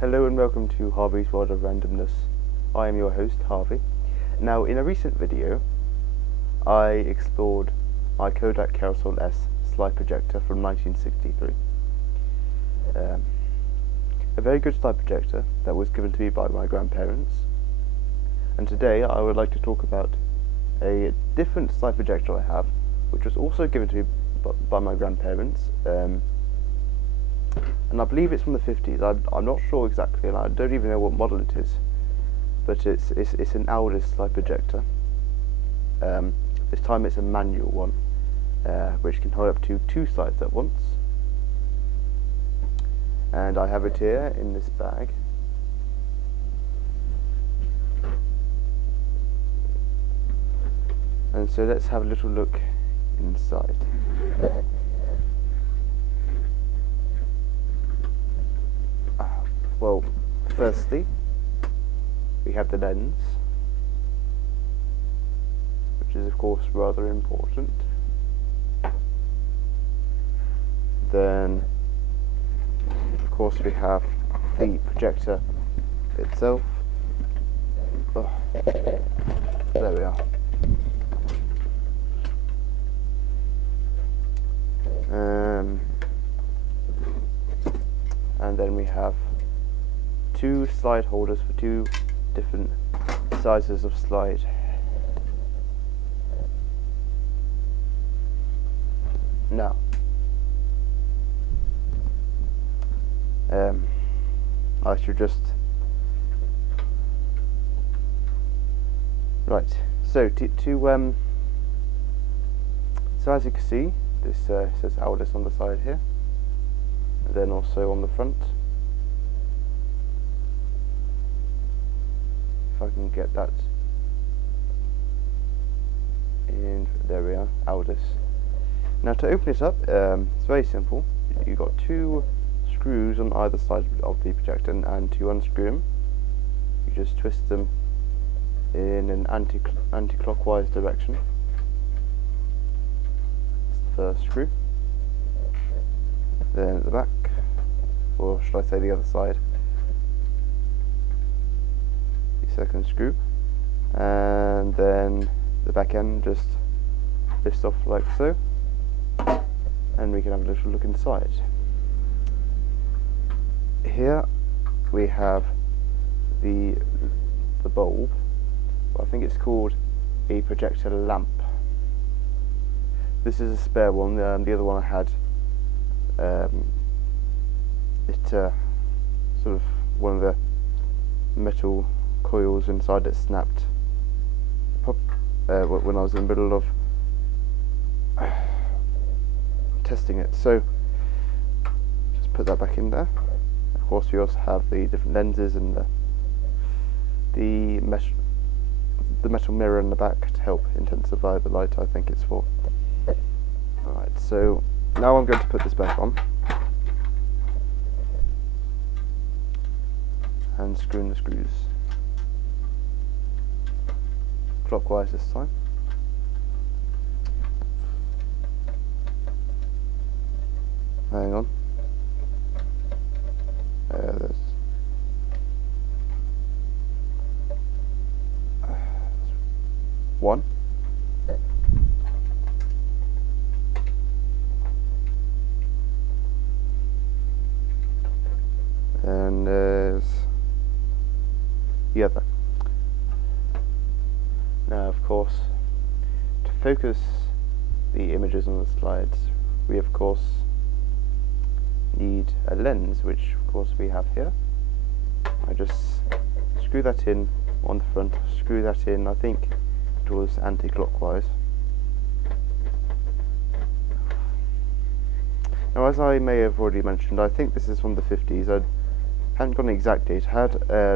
Hello and welcome to Harvey's World of Randomness. I am your host, Harvey. Now, in a recent video, I explored my Kodak Carousel S slide projector from 1963. A very good slide projector that was given to me by my grandparents. And today I would like to talk about a different slide projector I have, which was also given to me by my grandparents. And I believe it's from the 50s. I'm not sure exactly, and I don't even know what model it is. But it's an Aldis slide projector. This time it's a manual one, which can hold up to 2 slides at once. And I have it here in this bag. And so let's have a little look inside. Well, firstly, we have the lens, which is of course rather important. Then, of course, we have the projector itself. Oh, there we are. And then we have 2 slide holders for 2 different sizes of slide. Now, I should just So as you can see, this says Aldis on the side here, and then also on the front. If I can get that in, there we are, Aldis. Now to open it up, it's very simple. You've got 2 screws on either side of the projector, and to unscrew them, you just twist them in an anti-clockwise direction. That's the first screw. Then at the back, or should I say the other side, the second screw, and then the back end just lifts off like so, and we can have a little look inside. Here we have the bulb. I think it's called a projector lamp. This is a spare one. The other one I had, sort of one of the metal coils inside it snapped when I was in the middle of testing it. So just put that back in there. Of course, we also have the different lenses and the metal mirror in the back to help intensify the light, I think it's for. Alright, so now I'm going to put this back on and screw in the screws clockwise this time. Hang on. There's one. And there's the other. Now, of course, to focus the images on the slides, we of course need a lens, which of course we have here. I just screw that in on the front, screw that in, I think it was anti-clockwise. Now, as I may have already mentioned, I think this is from the 50s. I hadn't got an exact date. I had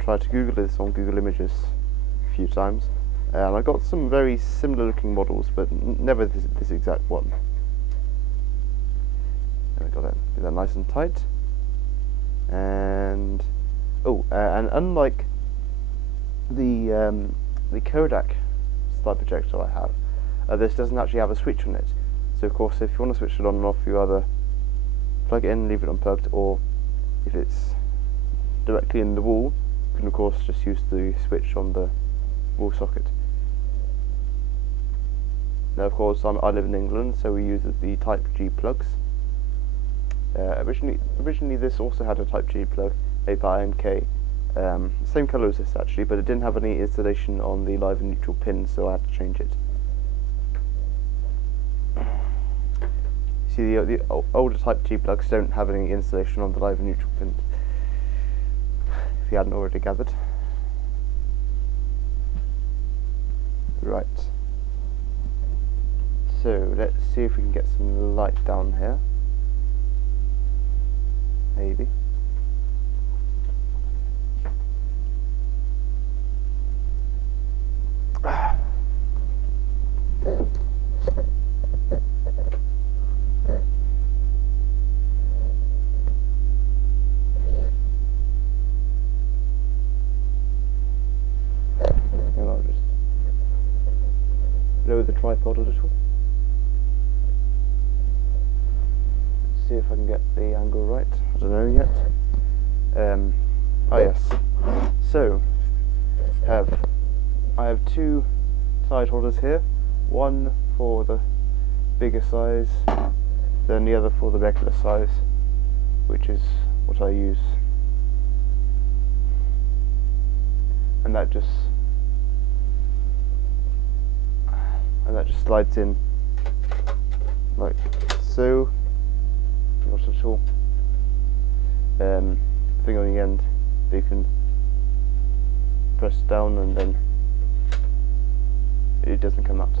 tried to Google this on Google Images a few times, and I got some very similar looking models, but never this exact one. And I got that nice and tight. And and unlike the Kodak slide projector I have, this doesn't actually have a switch on it. So of course, if you want to switch it on and off, you either plug it in, leave it unplugged, or if it's directly in the wall, you can of course just use the switch on the wall socket. Now of course I live in England, so we use the Type G plugs. Originally this also had a Type G plug made by INK, same colour as this actually, but it didn't have any installation on the live and neutral pins, so I had to change it. See, the older Type G plugs don't have any installation on the live and neutral pins, if you hadn't already gathered. Right. So let's see if we can get some light down here. Maybe. And I'll just lower the tripod a little. See if I can get the angle right. I don't know yet. Oh yes. So I have two side holders here. One for the bigger size, then the other for the regular size, which is what I use. And that just slides in like so. Not at all. Thing on the end that you can press down and then it doesn't come out.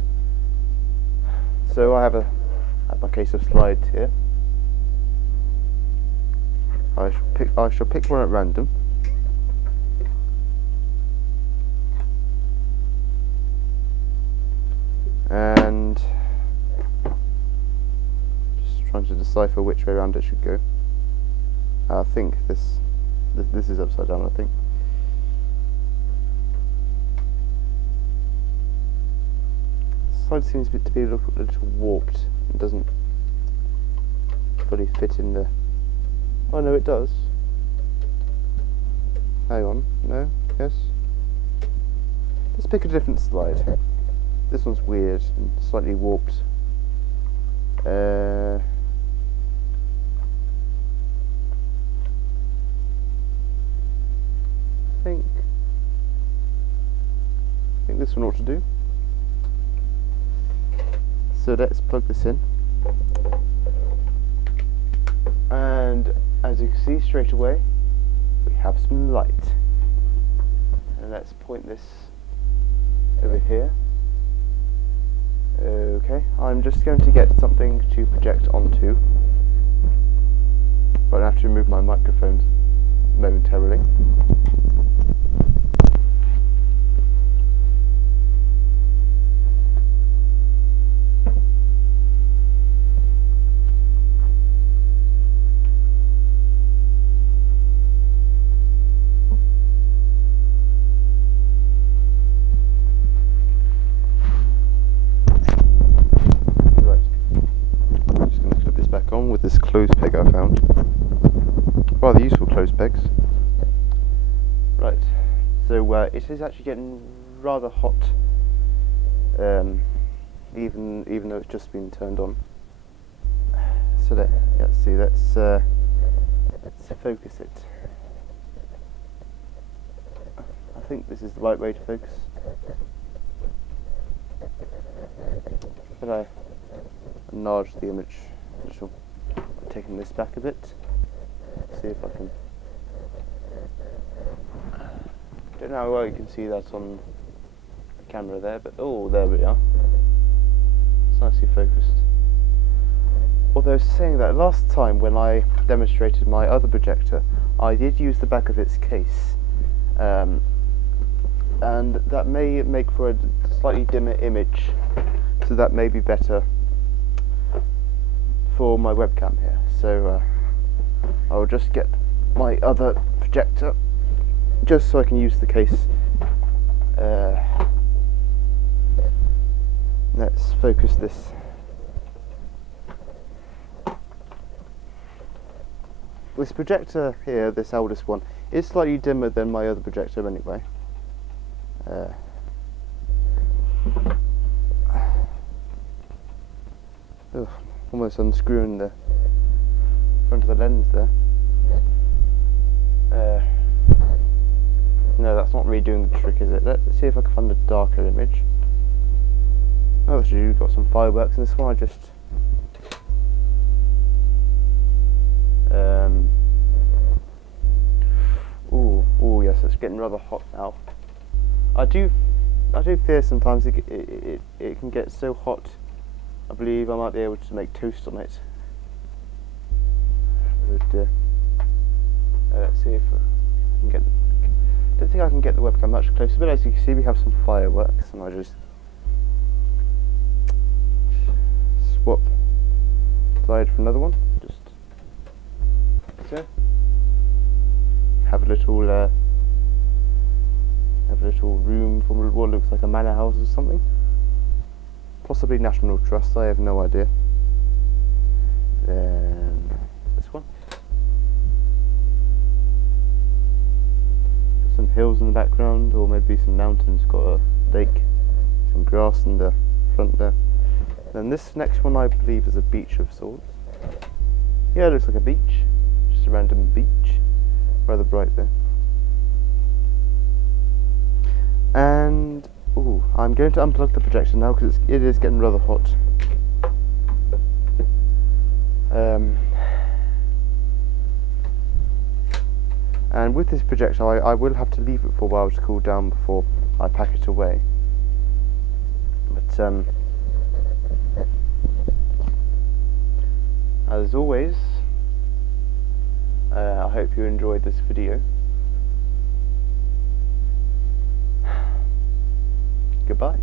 So I have my case of slides here. I shall pick one at random. And trying to decipher which way around it should go. I think this is upside down, I think. The side seems to be a little warped. It doesn't fully fit in the... Oh no, it does. Hang on, no, yes. Let's pick a different slide. This one's weird and slightly warped. I think this one ought to do. So let's plug this in, and as you can see straight away we have some light. And let's point this over here. Okay, I'm just going to get something to project onto, but I have to remove my microphone momentarily. With this clothes peg I found. Rather useful clothes pegs. Right, so it is actually getting rather hot, even though it's just been turned on. So let's see, let's focus it. I think this is the right way to focus. But I enlarge the image a little. Taking this back a bit, see if I can. Don't know how well you can see that on the camera there, but oh, there we are. It's nicely focused. Although saying that, last time when I demonstrated my other projector, I did use the back of its case, and that may make for a slightly dimmer image, so that may be better for my webcam here. So I'll just get my other projector just so I can use the case. Let's focus this. this projector here, this Aldis one, is slightly dimmer than my other projector anyway. Almost unscrewing the front of the lens there. No, that's not really doing the trick, is it? Let's see if I can find a darker image. Oh, actually, you've got some fireworks in this one. I just oh yes, it's getting rather hot now. I do fear sometimes it can get so hot. I believe I might be able to make toast on it. But, let's see if I can get. I don't think I can get the webcam much closer, but as you can see, we have some fireworks, and I just swap slide for another one. Just so have a little room for what looks like a manor house or something. Possibly National Trust, I have no idea. Then this one. Got some hills in the background, or maybe some mountains. Got a lake, some grass in the front there. Then this next one I believe is a beach of sorts. Yeah, it looks like a beach. Just a random beach. Rather bright there. And I'm going to unplug the projector now because it is getting rather hot. And with this projector, I will have to leave it for a while to cool down before I pack it away. But as always, I hope you enjoyed this video. Goodbye.